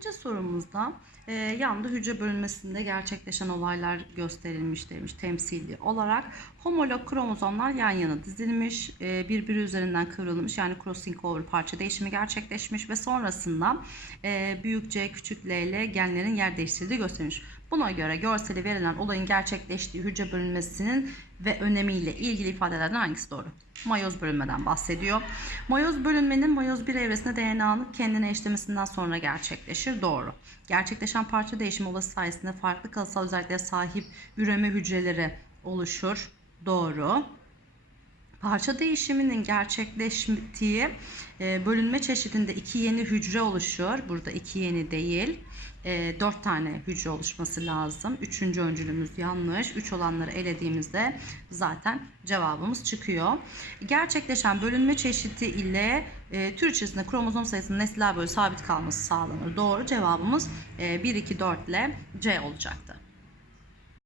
İkinci sorumuzda e, yanda hücre bölünmesinde gerçekleşen olaylar gösterilmiş demiş temsili olarak. Homolog kromozomlar yan yana dizilmiş, e, birbiri üzerinden kıvrılmış yani crossing over parça değişimi gerçekleşmiş ve sonrasında e, büyük C küçük L ile genlerin yer değiştirdiği gösterilmiş. Buna göre görseli verilen olayın gerçekleştiği hücre bölünmesinin ve önemiyle ilgili ifadelerden hangisi doğru? Mayoz bölünmeden bahsediyor. Mayoz bölünmenin mayoz bir evresinde DNA'nın kendine eşlemesinden sonra gerçekleşir. Doğru. Gerçekleşen parça değişimi olası sayesinde farklı kalıtsal özelliklere sahip üreme hücreleri oluşur. Doğru. Parça değişiminin gerçekleştiği e, bölünme çeşidinde iki yeni hücre oluşuyor. Burada iki yeni değil. E, dört tane hücre oluşması lazım. Üçüncü öncülümüz yanlış. Üç olanları elediğimizde zaten cevabımız çıkıyor. Gerçekleşen bölünme çeşidi ile e, tür içerisinde kromozom sayısının nesiller boyu sabit kalması sağlanır. Doğru cevabımız e, 1, 2, 4 ile C olacaktı.